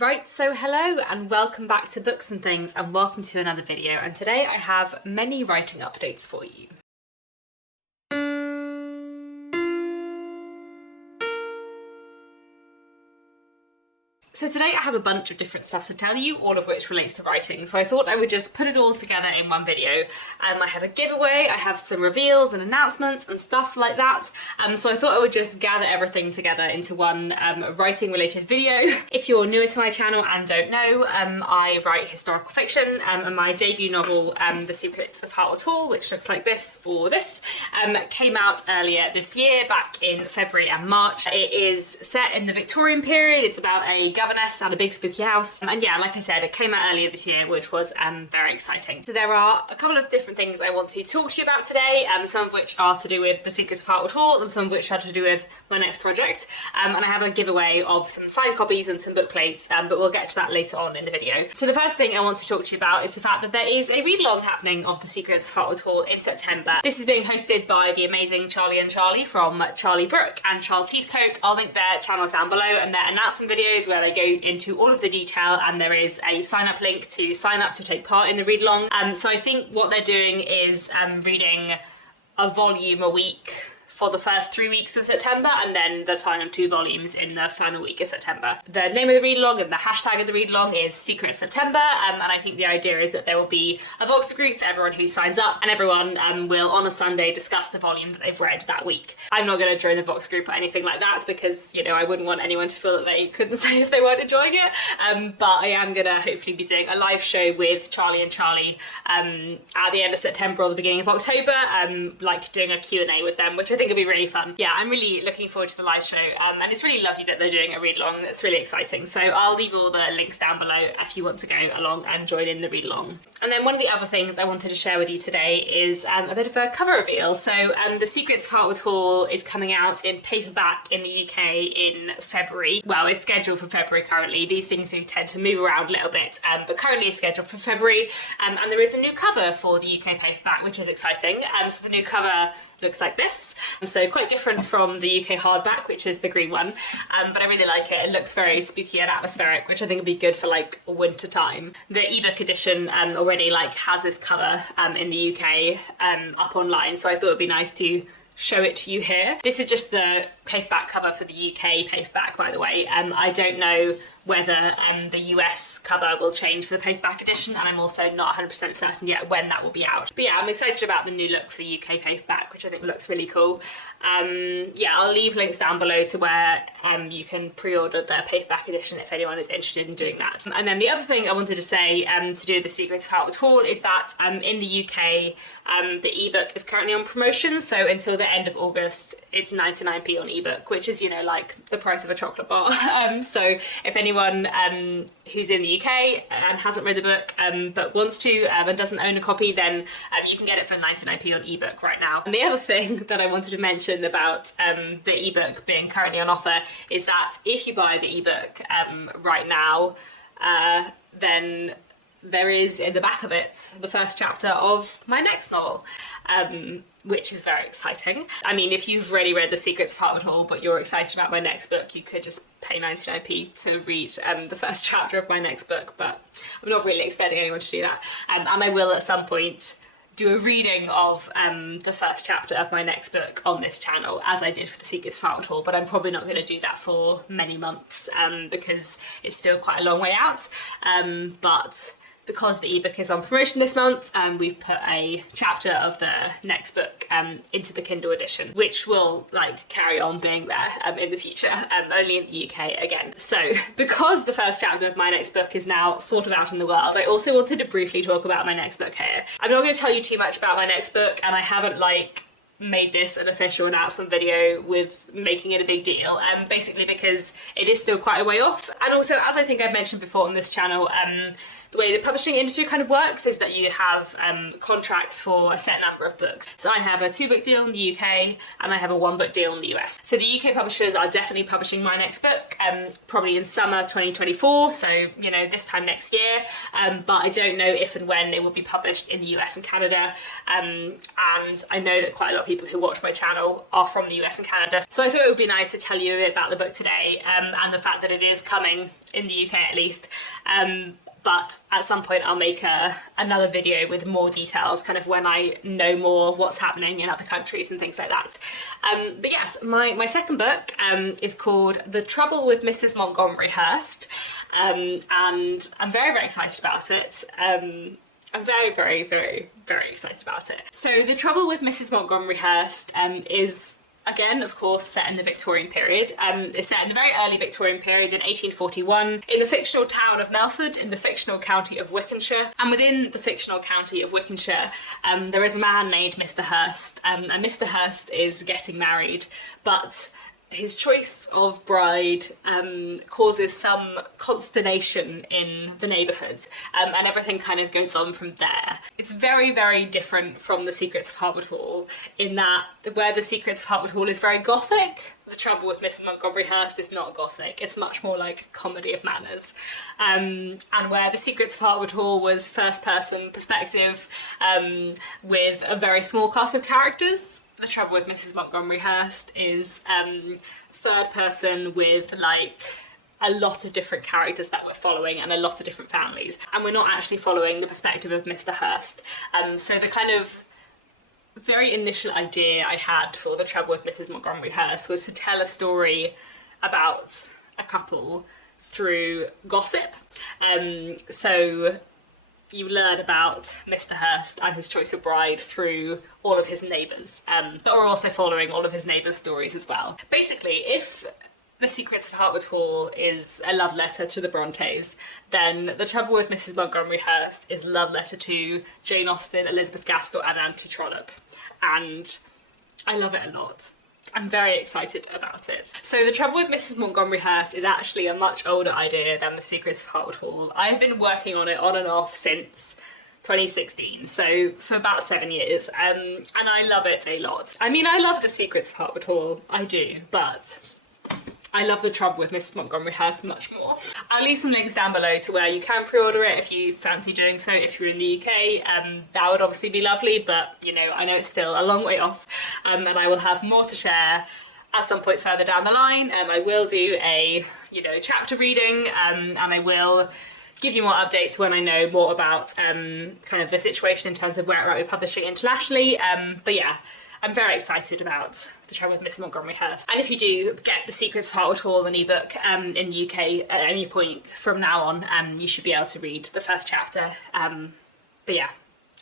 Right, so hello and welcome back to Books and Things, and welcome to another video, and today I have many writing updates for you. So today I have a bunch of different stuff to tell you, all of which relates to writing, so I thought I would just put it all together in one video. I have a giveaway, I have some reveals and announcements and stuff like that, so I thought I would just gather everything together into one writing related video. If you're newer to my channel and don't know, I write historical fiction, and my debut novel, The Secrets of Hartwood, which looks like this or this, came out earlier this year, back in February and March. It is set in the Victorian period. It's about a governess and a big spooky house, and yeah, like I said, it came out earlier this year, which was very exciting. So there are a couple of different things I want to talk to you about today, some of which are to do with The Secrets of Hartwood and some of which are to do with my next project, and I have a giveaway of some signed copies and some book plates, but we'll get to that later on in the video. So the first thing I want to talk to you about is the fact that there is a read-along happening of The Secrets of Hartwood in September. This is being hosted by the amazing Charlie and Charlie from Charlie Brooke and Charles Heathcote. I'll link their channels down below and their announcement videos where they go into all of the detail, and there is a sign up link to sign up to take part in the read along. So I think what they're doing is reading a volume a week for the first 3 weeks of September, and then the final 2 volumes in the final week of September. The name of the read-along and the hashtag of the read-along is Secret September, and I think the idea is that there will be a Voxer group for everyone who signs up, and everyone will on a Sunday discuss the volume that they've read that week. I'm not going to join the Voxer group or anything like that because, you know, I wouldn't want anyone to feel that they couldn't say if they weren't enjoying it, but I am going to hopefully be doing a live show with Charlie and Charlie at the end of September or the beginning of October, like doing a Q&A with them, which I think will be really fun. Yeah, I'm really looking forward to the live show, and it's really lovely that they're doing a read-along. That's really exciting. So I'll leave all the links down below if you want to go along and join in the read-along. And then one of the other things I wanted to share with you today is a bit of a cover reveal. So The Secrets of Hartwood is coming out in paperback in the UK in February. Well, it's scheduled for February currently. These things do tend to move around a little bit, but currently it's scheduled for February, and there is a new cover for the UK paperback, which is exciting. So the new cover looks like this, so quite different from the UK hardback, which is the green one, but I really like it. It looks very spooky and atmospheric, which I think would be good for like winter time. The ebook edition already like has this cover in the UK up online, so I thought it'd be nice to show it to you here. This is just the paperback cover for the UK paperback, by the way. I don't know whether the US cover will change for the paperback edition, and I'm also not 100% certain yet when that will be out. But yeah, I'm excited about the new look for the UK paperback, which I think looks really cool. Yeah, I'll leave links down below to where you can pre-order the paperback edition if anyone is interested in doing that. And then the other thing I wanted to say to do with The Secrets of Hartwood is that in the UK the ebook is currently on promotion, so until the end of August it's 99p on ebook, which is, you know, like the price of a chocolate bar. So if anyone who's in the UK and hasn't read the book but wants to and doesn't own a copy, then you can get it for 99p on ebook right now. And the other thing that I wanted to mention about the ebook being currently on offer is that if you buy the ebook right now, then there is in the back of it the first chapter of my next novel, which is very exciting. I mean, if you've already read The Secrets of Hartwood but you're excited about my next book, you could just pay 99p to read the first chapter of my next book, but I'm not really expecting anyone to do that. And I will at some point do a reading of the first chapter of my next book on this channel, as I did for The Secrets of Hartwood, but I'm probably not going to do that for many months because it's still quite a long way out. But because the ebook is on promotion this month, we've put a chapter of the next book into the Kindle edition, which will like carry on being there in the future, only in the UK again. So because the first chapter of my next book is now sort of out in the world, I also wanted to briefly talk about my next book here. I'm not going to tell you too much about my next book, and I haven't like made this an official announcement video with making it a big deal, basically because it is still quite a way off, and also, as I think I've mentioned before on this channel, the way the publishing industry kind of works is that you have contracts for a set number of books. So I have a 2-book deal in the UK and I have a 1-book deal in the US. So the UK publishers are definitely publishing my next book, probably in summer 2024, so you know, this time next year, but I don't know if and when it will be published in the US and Canada, and I know that quite a lot of people who watch my channel are from the US and Canada, so I thought it would be nice to tell you a bit about the book today, and the fact that it is coming in the UK at least. But at some point I'll make another video with more details, kind of when I know more what's happening in other countries and things like that. But yes, my second book is called The Trouble with Mrs Montgomery Hurst, and I'm very, very excited about it. I'm very, very, very, very excited about it. So The Trouble with Mrs Montgomery Hurst is, again, of course, set in the Victorian period. It's set in the very early Victorian period in 1841 in the fictional town of Melford in the fictional county of Wickenshire. And within the fictional county of Wickenshire, there is a man named Mr Hurst, and Mr Hurst is getting married, but his choice of bride causes some consternation in the neighbourhoods, and everything kind of goes on from there. It's very, very different from The Secrets of Hartwood Hall in that where The Secrets of Hartwood Hall is very gothic, The Trouble with Mrs Montgomery Hurst is not gothic. It's much more like comedy of manners. And where The Secrets of Hartwood Hall was first-person perspective with a very small cast of characters, The Trouble with Mrs Montgomery Hurst is third person with like a lot of different characters that we're following and a lot of different families, and we're not actually following the perspective of Mr Hurst. So the kind of very initial idea I had for The Trouble with Mrs Montgomery Hurst was to tell a story about a couple through gossip. So you learn about Mr Hurst and his choice of bride through all of his neighbours, but we're also following all of his neighbours' stories as well. Basically, if The Secrets of Hartwood Hall is a love letter to the Brontes, then The Trouble with Mrs Montgomery Hurst is a love letter to Jane Austen, Elizabeth Gaskell and Auntie Trollope, and I love it a lot. I'm very excited about it. So The Trouble with Mrs Montgomery Hurst is actually a much older idea than The Secrets of Hartwood Hall. I've been working on it on and off since 2016, so for about 7 years, and I love it a lot. I mean, I love The Secrets of Hartwood Hall, I do, but I love The Trouble with Mrs Montgomery Hurst much more. I'll leave some links down below to where you can pre-order it if you fancy doing so if you're in the UK. That would obviously be lovely, but you know, I know it's still a long way off, and I will have more to share at some point further down the line. I will do a, you know, chapter reading, and I will give you more updates when I know more about kind of the situation in terms of where we're publishing internationally. But yeah, I'm very excited about The Trouble with Mrs Montgomery Hurst. And if you do get The Secrets of Hartwood Hall, an ebook in the UK at any point from now on, you should be able to read the first chapter. But yeah,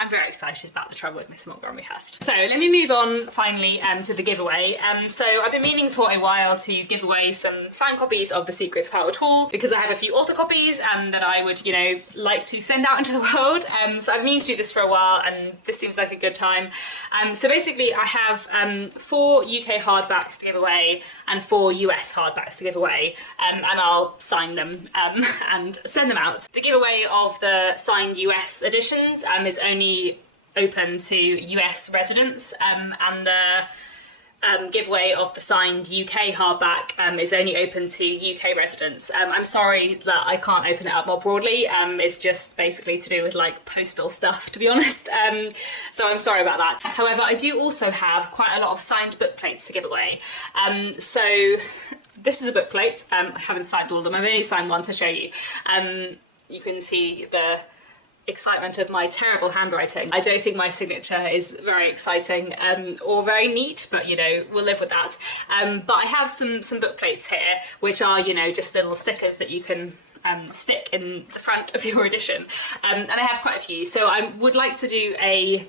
I'm very excited about The Trouble with Mrs Montgomery Hurst. So let me move on finally to the giveaway. So I've been meaning for a while to give away some signed copies of The Secrets of Hartwood Hall because I have a few author copies that I would, you know, like to send out into the world. So I've been meaning to do this for a while, and this seems like a good time. So basically I have 4 UK hardbacks to give away and 4 US hardbacks to give away, and I'll sign them and send them out. The giveaway of the signed US editions is only open to US residents, and the giveaway of the signed UK hardback is only open to UK residents. I'm sorry that I can't open it up more broadly. It's just basically to do with like postal stuff, to be honest. So I'm sorry about that. However, I do also have quite a lot of signed book plates to give away. So this is a book plate. I haven't signed all of them. I've only signed one to show you. You can see the excitement of my terrible handwriting. I don't think my signature is very exciting or very neat, but you know, we'll live with that. But I have some book plates here, which are, you know, just little stickers that you can stick in the front of your edition. And I have quite a few. So I would like to do a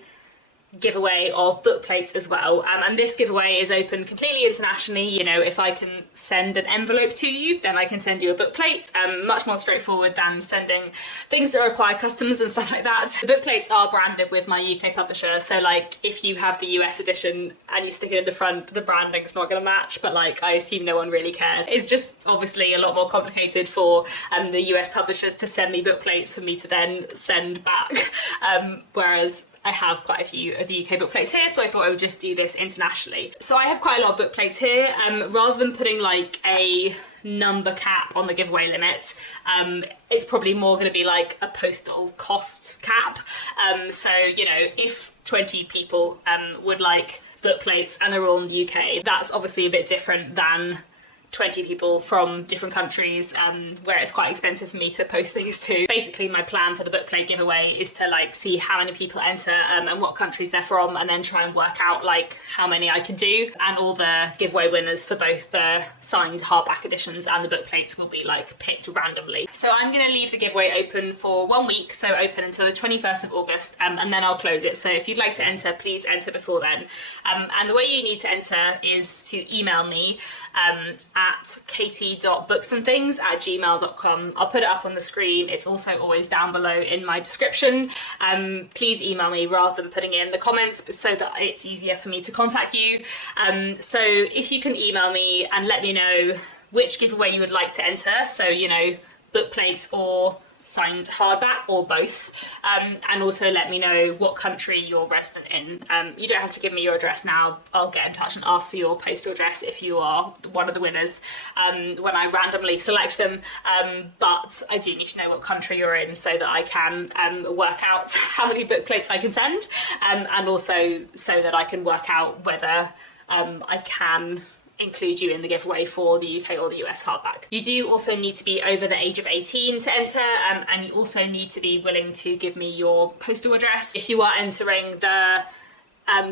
giveaway of book plates as well, and this giveaway is open completely internationally. You know, if I can send an envelope to you, then I can send you a book plate. Much more straightforward than sending things that require customs and stuff like that. The book plates are branded with my UK publisher, so like if you have the US edition and you stick it in the front, the branding's not going to match, but like I assume no one really cares. It's just obviously a lot more complicated for the US publishers to send me book plates for me to then send back, whereas I have quite a few of the UK book plates here, so I thought I would just do this internationally. So I have quite a lot of book plates here. Rather than putting like a number cap on the giveaway limit, it's probably more going to be like a postal cost cap. So, you know, if 20 people would like book plates and they're all in the UK, that's obviously a bit different than 20 people from different countries, where it's quite expensive for me to post things to. Basically, my plan for the book plate giveaway is to like see how many people enter and what countries they're from, and then try and work out like how many I can do. And all the giveaway winners for both the signed hardback editions and the book plates will be like picked randomly. So I'm going to leave the giveaway open for 1 week, so open until the 21st of August, and then I'll close it. So if you'd like to enter, please enter before then. And the way you need to enter is to email me at katie.booksandthings@gmail.com. I'll put it up on the screen. It's also always down below in my description. Please email me rather than putting it in the comments, so that it's easier for me to contact you. So if you can email me and let me know which giveaway you would like to enter, so you know, book plates or signed hardback or both, and also let me know what country you're resident in. You don't have to give me your address now. I'll get in touch and ask for your postal address if you are one of the winners when I randomly select them, but I do need to know what country you're in so that I can work out how many book plates I can send, and also so that I can work out whether I can include you in the giveaway for the UK or the US hardback. You do also need to be over the age of 18 to enter, and you also need to be willing to give me your postal address. If you are entering the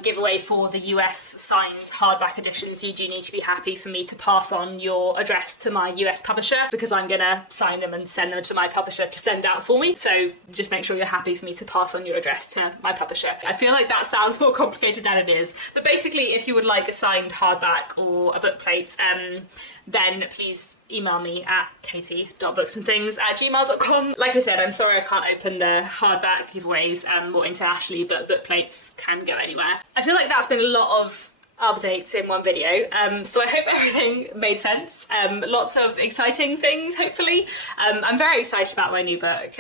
giveaway for the US signed hardback editions, you do need to be happy for me to pass on your address to my US publisher, because I'm gonna sign them and send them to my publisher to send out for me. So just make sure you're happy for me to pass on your address to my publisher. I feel like that sounds more complicated than it is, but basically if you would like a signed hardback or a book plate, then please email me at katie.booksandthings@gmail.com. Like I said, I'm sorry I can't open the hardback giveaways more internationally, but book plates can go anywhere. I feel like that's been a lot of updates in one video, so I hope everything made sense. Lots of exciting things, hopefully. I'm very excited about my new book.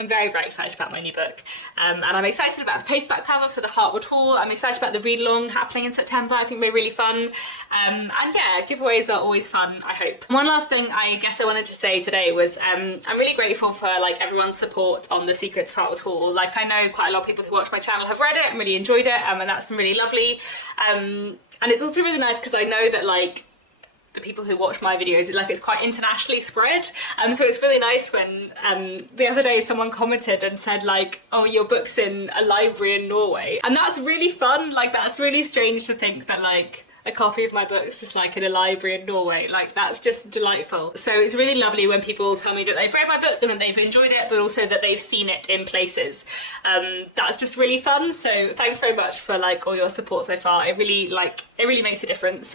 I'm very, very excited about my new book, and I'm excited about the paperback cover for the Hartwood haul. I'm excited about the Readalong happening in September. I think they're really fun, and yeah, giveaways are always fun, I hope. One last thing I guess I wanted to say today was I'm really grateful for like everyone's support on the Secrets of Hartwood haul. Like, I know quite a lot of people who watch my channel have read it and really enjoyed it, and that's been really lovely, and it's also really nice because I know that like the people who watch my videos, like, it's quite internationally spread, so it's really nice when the other day someone commented and said like, oh, your book's in a library in Norway, and that's really fun. Like, that's really strange to think that like a copy of my book's just like in a library in Norway. Like, that's just delightful. So it's really lovely when people tell me that they've read my book and that they've enjoyed it, but also that they've seen it in places. That's just really fun. So thanks very much for like all your support so far. It really makes a difference.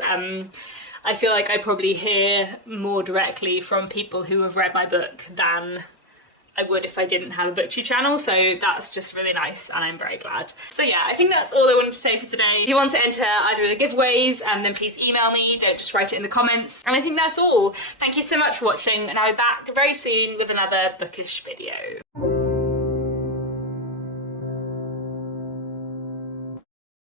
I feel like I probably hear more directly from people who have read my book than I would if I didn't have a booktube channel, so that's just really nice and I'm very glad. So yeah, I think that's all I wanted to say for today. If you want to enter either of the giveaways, then please email me, don't just write it in the comments. And I think that's all. Thank you so much for watching, and I'll be back very soon with another bookish video.